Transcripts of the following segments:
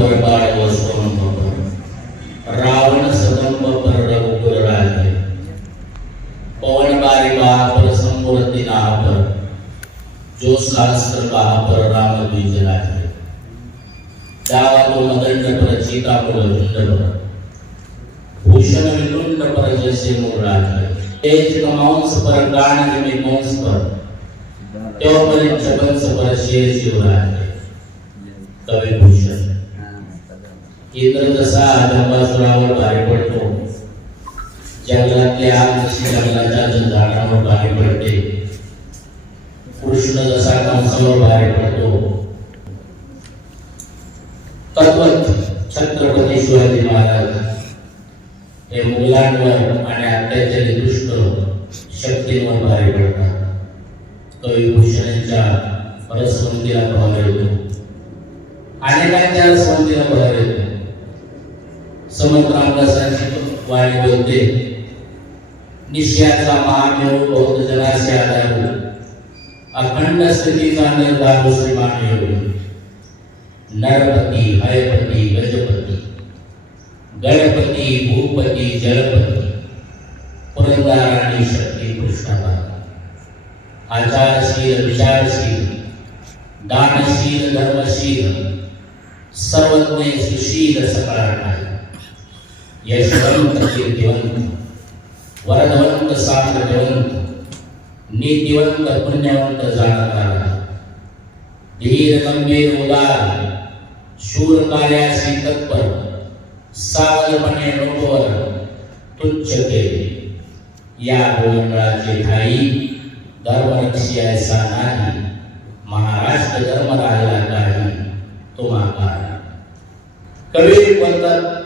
पर बाळ वसवंत पर रावण सदंब पर रघुकुल राजे पवन बारी पर संपूर्ति पर जो शास्त्र पर राम द्विज राजे दावा तो मदंड पर चितापुर झुंड पर भूषण विकुंड पर जैसे मूल राजे तेज कमांस पर गान में कौंस पर त्यो पर चबंस पर शेर शिवराज कवी भूषण इंद्र जसा जंबासुरावर भारी पडतो जंगलातल्या आग जशी जंगलाच्या झाडांवर भारी पडते कृष्ण जसा कंसावर भारी पडतो तद्वत छत्रपती शिवाजी महाराज हे मुघलांवर आणि अत्याचारी दुष्ट शक्तींवर भारी पडतात कवी भूषणांच्या परस्मृतीला भाव येतो अनेकांच्या स्मृतीला भाव येतो समर्थ रामदासांची वाणी बोलते निश्चयाचा महामेरू बहुत जनासे आधारू अखंड स्थितीचा निर्धार श्रीमान येऊ नरपती हयपती गजपती गणपती भूपती जलपती पुरंदराणी शक्ती कृष्णाबाई आचारशील विचारशील दानशील धर्मशील सर्वज्ञ सुशील सकळाटा यशवंत कीर्तिवंत वरदवंत सामर्थ्यवंत नीतिवंत पुण्यवंत जाणकारा धीर गंभीर उदार शूर कार्याशी तत्पर सावधपणे लोकवर तुच्छ केले या गोंधळाचे ठाई धर्मरक्षी ऐसा नाही महाराष्ट्र धर्म राहिला काही तो मागा कवी बोलतात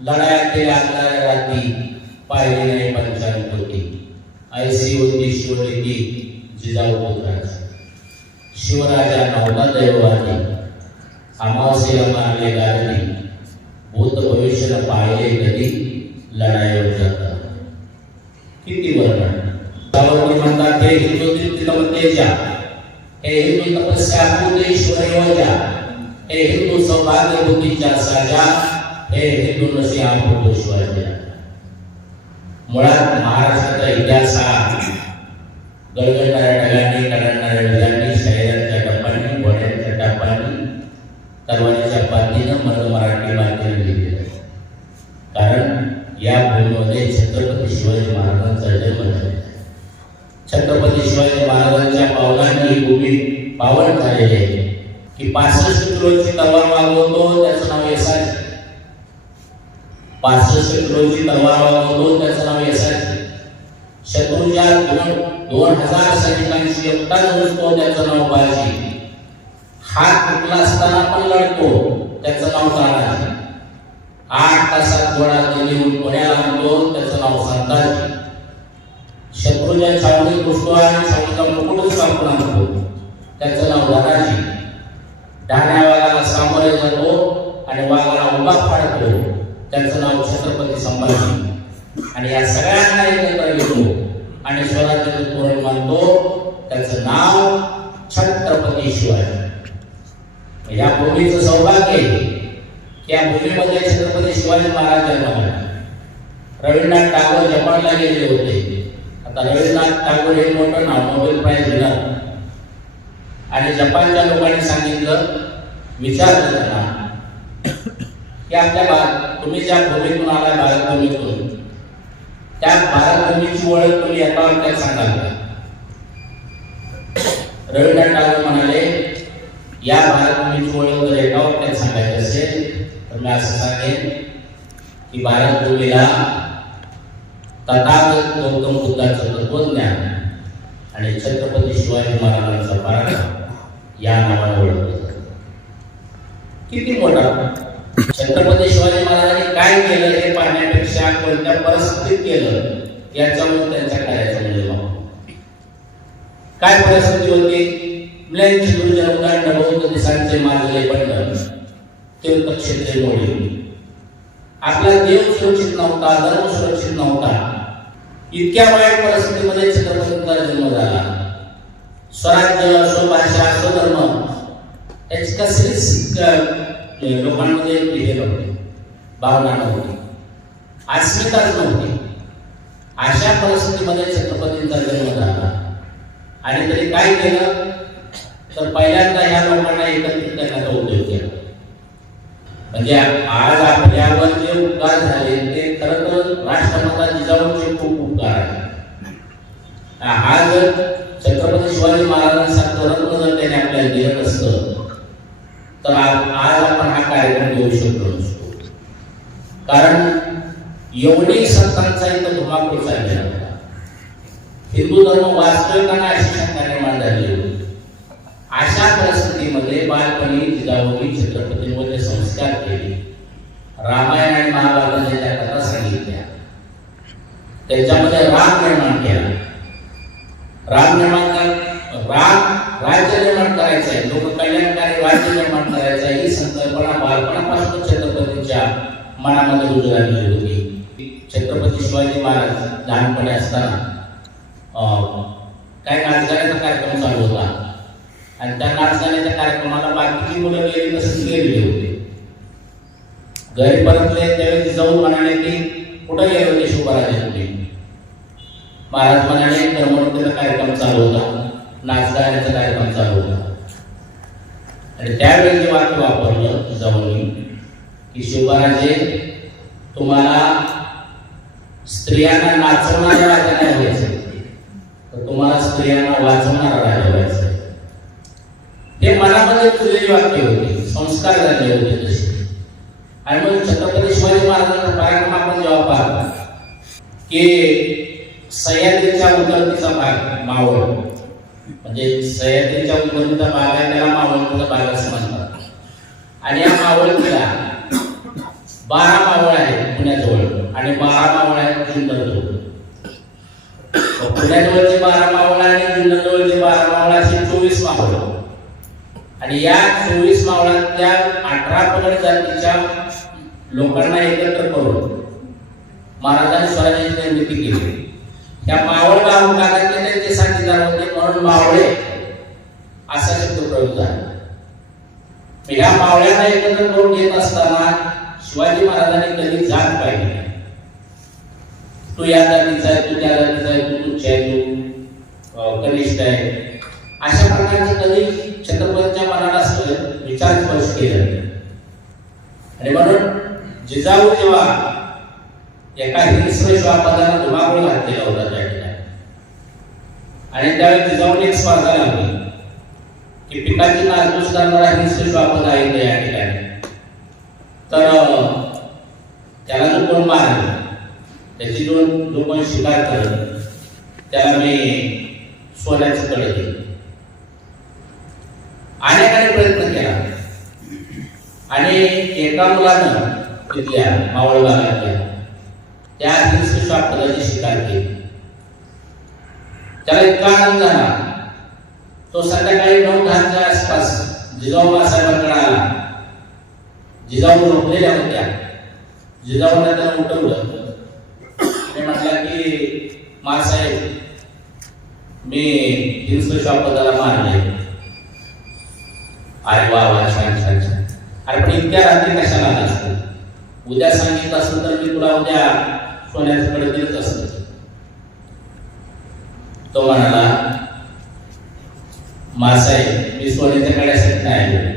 लढाया लागणाऱ्या रात्री पाहिली नाही पंचांती ऐसी होती शिवलिंगी जिजाऊ पुत्राची शिवराजा नवला दैववादी अमावस्येला मारले गाजली भूत भविष्याला पाहिले कधी लढाईवर जातात किती वर्णन सावरकर म्हणतात हे हिंदू तीर्थमतेजा हे हिंदू तपस्या पूर्णेश्वर योजा हे हिंदू सौभाग्य बुद्धीच्या साजा हे हिंदू नसिया शिवाजी मुळात महाराष्ट्राचा इतिहास हा गळगळणाऱ्या ढगांनी कडाडणाऱ्या ढगांनी शहरांच्या टप्प्यांनी घोड्यांच्या टप्प्यांनी तरवारीच्या पातीनं मर्द मराठी माध्यम लिहिलेलं आहे कारण या भूमीमध्ये छत्रपती शिवाजी महाराजांचा जन्म झालेला आहे छत्रपती शिवाजी महाराजांच्या पावलांनी ही भूमी पावन झालेली आहे की 65 किलोची तलवार वागवतो त्याचं नाव यशाची 65 किलोची तलवार वागवतो त्याचं नाव यशाची शत्रूच्या 2000 सैनिकांशी एकटा लढतो त्याचं नाव बाजी हात तुटला असताना पण लढतो त्याचं नाव तानाजी 8 तासात गोळा घेऊन पुण्याला आणतो त्याचं नाव संताजी शत्रूच्या छावणीत घुसतो आणि छावणीचा मुकुट कापून आणतो त्याचं नाव धनाजी डाण्या वाघाला सामोरे जातो आणि वाघाला उभा फाडतो त्याचं नाव छत्रपती संभाजी आणि या सगळ्यांना एकत्र घेतो आणि स्वराज्याचं तोरण मानतो त्याचं नाव छत्रपती शिवाजी या भूमीचं सौभाग्य की या भूमीमध्ये छत्रपती शिवाजी महाराज जन्मला रवींद्रनाथ टागोर जपानला गेले होते आता रवींद्रनाथ टागोर हे मोठं नाव नोबेल प्राइज विनर आणि जपानच्या लोकांनी सांगितलं विचारलं त्यांना की आपल्या तुम्ही ज्या भूमीतून आला भारत भूमीतून त्या भारत भूमीची ओळख तुम्ही एका वाक्यात सांगाल का रवींद्रनाथ टागोर म्हणाले या भारत भूमीची ओळख जर एका वाक्यात सांगायची असेल तर मी असं सांगेन की भारत भूमीला तथागत गौतम बुद्धाचं तत्वज्ञान आणि छत्रपती शिवाजी महाराजांचा पराक्रम या नावाने ओळखलं जातं किती मोठा छत्रपती शिवाजी महाराजांनी काय केलं हे पाहण्यापेक्षा कोणत्या परिस्थितीत केलं याच्यावर त्यांच्या कार्याचा मूल्य काय परिस्थिती होती मुलांची दुर्जनकांड बौद्ध दिसांचे माजले पंड तीर्थक्षेत्रे मोडली आपला देव सुरक्षित नव्हता धर्म सुरक्षित नव्हता इतक्या वाईट परिस्थितीमध्ये छत्रपतींचा जन्म झाला स्वराज्य स्वभाषा स्वधर्म याची कसलीच लोकांमध्ये हे नव्हते, भावना नव्हती, अस्मिताच नव्हती. अशा परिस्थितीमध्ये छत्रपतींचा जन्म झाला. आणि तरी काय केलं तर पहिल्यांदा ह्या लोकांना एकत्रित करण्याचा उद्योग केला. म्हणजे आज आपल्यावर जे उपकार झाले ते खरं तर राष्ट्रमाता जिजाऊचे खूप उपकार आहे. हा जर छत्रपती शिवाजी महाराजांसारखं रत्न जर त्याने आपल्याला दिलं नसतं तर आज आपण हा कार्यक्रम घेऊ शकलो नसतो. कारण एवढी संतांचा इथं धुमाकूळ चाललेला होता. हिंदू धर्म वाचतोय का नाही अशी शंका निर्माण झाली होती. अशा परिस्थितीमध्ये बालपणी जिजाऊंनी छत्रपतींवर जे संस्कार केले, रामायण आणि महाभारताच्या ज्या कथा सांगितल्या, त्याच्यामध्ये राम निर्माण केला. राम राज्य निर्माण करायचं आहे, लोक कल्याणकारी राज्य निर्माण करायचं आहे, ही संकल्पना बालपणापासून छत्रपतींच्या मनामध्ये रुजली होती. छत्रपती शिवाजी महाराज लहानपणी असताना काय नाचगाण्याचा कार्यक्रम चालू होता आणि त्या नाचगाण्याच्या कार्यक्रमाला बाकीची मुलं गेली तसंच गेलेली होते. घरी परतले त्यावेळी जाऊन म्हणाले की कुठं गेले होते शिवराज तुम्ही? महाराज म्हणाले करमणुकीचा कार्यक्रम चालू होता, नाचगाण्याचा कार्यक्रम चालू होता. आणि त्यावेळी जे वाक्य वापरलं जाऊन की शिवराजे तुम्हाला स्त्रियांना नाचवणारा राजा नाही व्हायचं, तर तुम्हाला स्त्रियांना वाचवणारा राजा व्हायचं. हे मनामध्ये तुझे वाक्य होते, संस्कार झाले होते तसे. आणि मग छत्रपती शिवाजी महाराजांचा कार्यक्रम आपण जेव्हा पाहतो की सह्याद्रीच्या उतरतीचा भाग मावळ, म्हणजे सह्याद्रीच्या उतरतीचा भाग आहे त्याला मावळतीचा भाग असं म्हणतात. आणि या मावळतीला 12 मावळ आहेत पुण्याजवळ आणि 12 मावळ आहेत जुन्नरजवळ. पुण्याजवळचे 12 मावळ आणि जुन्नरजवळचे 12 मावळ असे 24 मावळ. आणि या 24 मावळातल्या 18 पगड जातीच्या लोकांना एकत्र करून महाराजांनी स्वराज्याची निर्मिती केली. त्या मावळ गाव कागातले त्यांचे साथीदार होते म्हणून मावळे असा शब्द प्रयोग झाला. या मावळ्यांना एकत्र करून घेत असताना शिवाजी महाराजांनी कधी जात पाहिली नाही. तू या जातीचा आहे, तू त्या जातीचा आहे, तू तुच्छ आहे, तू कनिष्ठ आहे, अशा प्रकारचे कधी छत्रपतीच्या मनाला विचार स्पर्श केला. आणि म्हणून जिजाऊ जेव्हा एका हिंस्र श्वापदाला धुमाकूळ घातलेला होता त्या ठिकाणी, आणि त्यावेळी जिजाऊने एक स्पर्धा लावली की पिकाची नासधूस करणारा हिंस्र श्वापद आहे या ठिकाणी, तर त्याला जो कोण मारेल त्याची जो कोण शिकार करेल त्याला मी सोन्याचं कडे देईन. अनेकांनी प्रयत्न केला आणि एका मुलानं तिथल्या मावळ भागातल्या त्या हिंस्र श्वापदाची शिकार केली. त्याला इतका आनंद झाला, तो संध्याकाळी 9-10च्या आसपास जिजाऊ मासाहेबांकडे आला. जिजाऊ झोपलेल्या होत्या. जिजाऊने त्याला उठवलं आणि म्हटलं की मासाहेब मी हिंस्र श्वापदाला मारले. अरे वा वा, छान छान छान. अरे पण इतक्या रात्री कशाला आला असतो? उद्या सांगितलं असतं तर मी तुला उद्या सोन्याचं कडे दिलंच असतं. तो म्हणाला मासाहेब मी सोन्याच्या कड्यासाठी नाही आलो.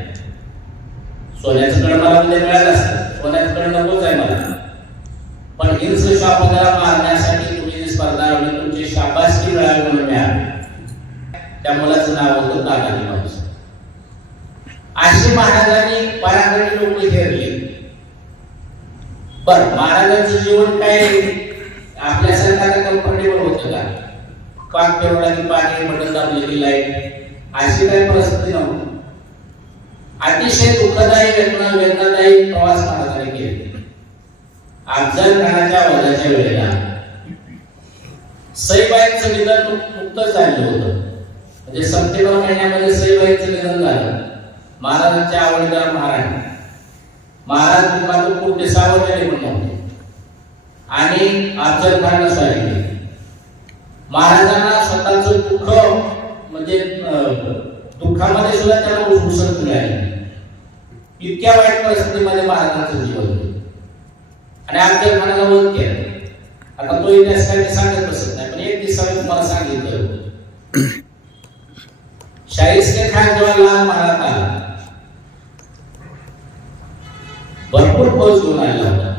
सोन्याचं कडे मला उद्या मिळालं असतं, सोन्याचं कडे नकोच आहे मला. पण हिंस्र श्वापदाला मारण्यासाठी तुम्ही जी स्पर्धा लावली तुमची शाबासकी मिळावी म्हणून मी आलो. त्या मुलाचं नाव होतं तानाजी मालुसरे. अशी महाराजांनी पराक्रमी लोक घेरली. बर, महाराजांचं जीवन काय आपल्या सरकारला कम्फर्टेबल होतं का? पाक पेरवला की पाणी बटन दाबलेली लाईट अशी काही परिस्थिती नव्हती. अतिशय दुःखदायी वेदनादायी प्रवास महाराजांनी केले. अफजल खानाच्या वधाच्या वेळेला सईबाईंचं निधन नुकतंच झालं होतं. म्हणजे सप्टेंबर महिन्यामध्ये सईबाईंचं निधन झालं. महाराजांच्या आवडत्या महाराज मात्र सावरलेले पण नव्हते आणि अफजल खानला स्वारी. महाराजांना स्वतःचं दुःख म्हणजे दुःखामध्ये सुद्धा त्यांना उसळत मिळाली. इतक्या वाईट परिस्थितीमध्ये महाराजांचं जीवन होतं. आणि अफजल खानाला वध केलं. आता तो इतिहास काही सांगत बसत नाही, पण एक दिवसा मी तुम्हाला सांगितलं, शाहिस्ते खान जेव्हा लाल महालात आला, भरपूर फौज घेऊन आलेला होता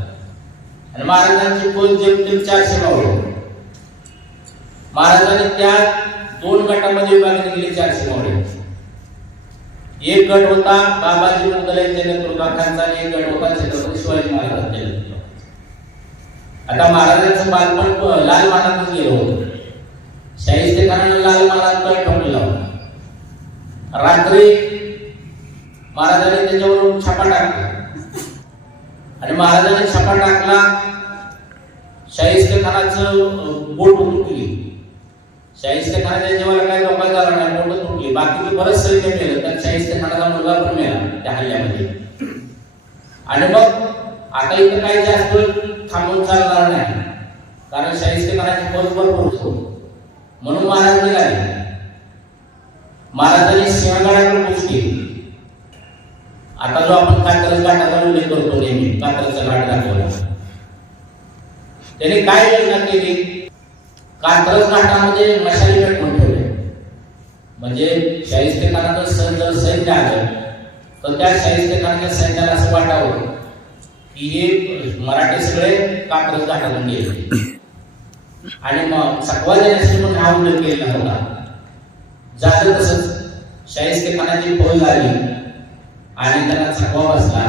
आणि महाराजांची फौज जेमतेम 400 मावळे. महाराजांनी त्या 2 गटामध्ये विभागणी केली 400 मावळे. एक गट होता बाबाजी मुघल यांच्या नेतृत्वाखालचा आणि एक गट होता छत्रपती शिवाजी महाराजांच्या नेतृत्वाखालचा. आता महाराजांचं बालपण लाल महालातच गेलं होतं. शाहिस्ते खानाने लाल महालात तळ ठोकलेला होता. रात्री महाराजांनी त्याच्यावरून छापा टाकला आणि महाराजांनी छापा टाकला. शाहिस्ते खानाचं बोट तुटली. शाहिस्ते खानाच्या जेव्हा काही लोकांना झाला नाही, बोट तुटली. बाकी बरंच सैन्य केलं, तर शाहिस्ते खानाचा मुलगा पण मेला त्या हल्ल्यामध्ये. आणि मग आता इथं काही जास्त थांबून चालणार नाही, कारण शाहिस्ते खानाची फौज भरपूर होती. म्हणून महाराज निघाले. महाराजांनी सिंहगडाकडे कूच केली. आता जो आपण कात्रज घाटाचा उल्लेख करतो नेहमी, कात्रजचा घाट दाखवला. त्यांनी काय योजना केली? कात्रज घाटामध्ये मशाली पेट म्हणून ठेवले. म्हणजे शाहिस्ते खानाचं जर सैन्य आलं तर त्या शाहिस्ते खानाच्या सैन्याला असं वाटावं की हे मराठी सगळे कात्रज घाटातून गेले. आणि मग सकवा देण्यासाठी पण हा उल्लेख केलेला होता. झालं तसंच शाहिस्ते खानाची फौज आली आणि त्यांना सकवा बसला.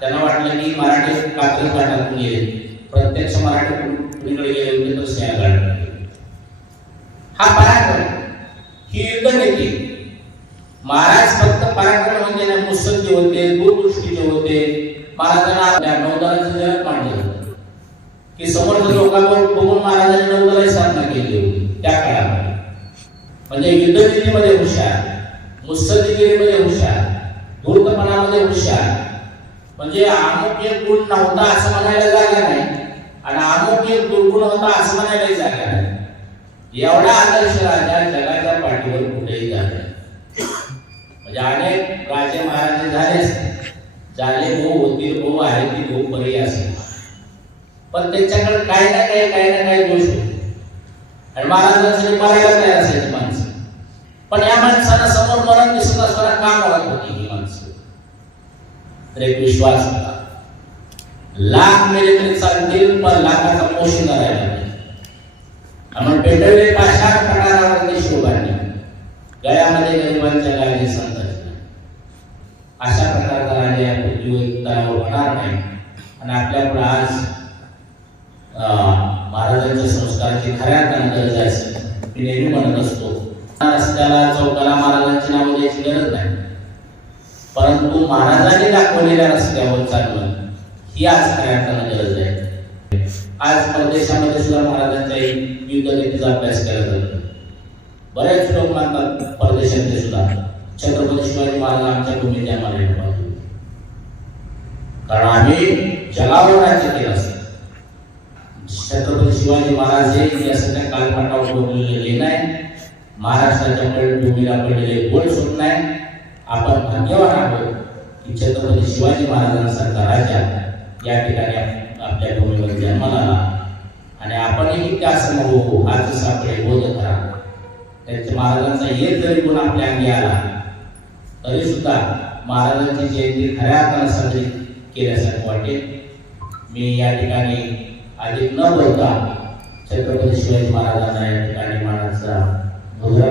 त्यांना वाटलं की मराठी कात्रज घाटातून गेले, प्रत्यक्ष मराठी कुणीकडे गेले होते तर सिंहगड. हा पराक्रम, ही युद्धनीती. महाराज फक्त पराक्रम म्हणजे ना, मुत्सद्दी होते, दूरदृष्टीचे होते. महाराजांना नौदलाचं जग मांडलं होतं की समोरच्या लोकांवर बघून महाराजांनी नौदलाची स्थापना केली होती त्या काळामध्ये. म्हणजे युद्धनीतीमध्ये हुशार, मुत्सद्दीगिरीमध्ये हुशार, धूर्तपणामध्ये हुशार. म्हणजे अमुक एक गुण नव्हता असं म्हणायला जागा नाही आणि अमुक एक दुर्गुण होता असं म्हणायला जागा नाही. एवढा आदर्श राजा जगाच्या पाठीवर कुठेही झाला. म्हणजे अनेक राजे महाराजे झाले भाऊ होतील, भाऊ आहे ती भाऊ पर्याय असेल, पण त्यांच्याकडे काही ना काही दोष होते आणि महाराजांसाठी मारायला तयार असायची माणसं. पण या माणसाला समोर मरण दिसत असताना का मरत होती ही माणसं? तर एक विश्वास होता. लाख मेले तरी चालतील, पण लाखाचा पोषण करायला नाही. आपण पेटवले पाषाण प्रकारावरती शोभाने, गळ्यामध्ये गरिबांच्या गावी संतांची. अशा प्रकारचा राजा या पृथ्वीवर तयार होणार नाही. आणि आपल्याकडे आज महाराजांच्या संस्काराची खऱ्या अर्थाने गरज आहे. मी नेहमी म्हणत असतो, रस्त्याला चौकाला महाराजांची नावं द्यायची गरज नाही, परंतु महाराजांनी दाखवलेल्या रस्त्यावर चालणं ही आज खऱ्या अर्थाने गरज आहे. आज परदेशामध्ये सुद्धा महाराजांच्या युद्धनीतीचा अभ्यास केला जातो. बरेच लोक मानतात परदेशातले सुद्धा छत्रपती शिवाजी महाराज आमच्या भूमीत जन्माला पाहिजे, कारण आम्ही जगावर राज्य केलं असतं. छत्रपती शिवाजी महाराज हे इतिहासाच्या कालपाठावर बोललेले नाही. महाराष्ट्राच्या भूमीला पडलेले गोड सुट नाही. आपण भाग्यवान आहोत की छत्रपती शिवाजी महाराजांसारखा राजा या ठिकाणी आपल्या भूमीवर जन्माला आला. आणि आपणही त्या समोर हात सापडे बोध करा. त्यांच्या महाराजांचा एक जरी गुण आपल्या अंगी आला तरी सुद्धा महाराजांची जयंती खऱ्या अर्थाने साजरी केल्यासारखं वाटेल. मी या ठिकाणी अधिक न बोलता छत्रपती शिवाजी महाराजांना या ठिकाणी मानाचा मुद्रा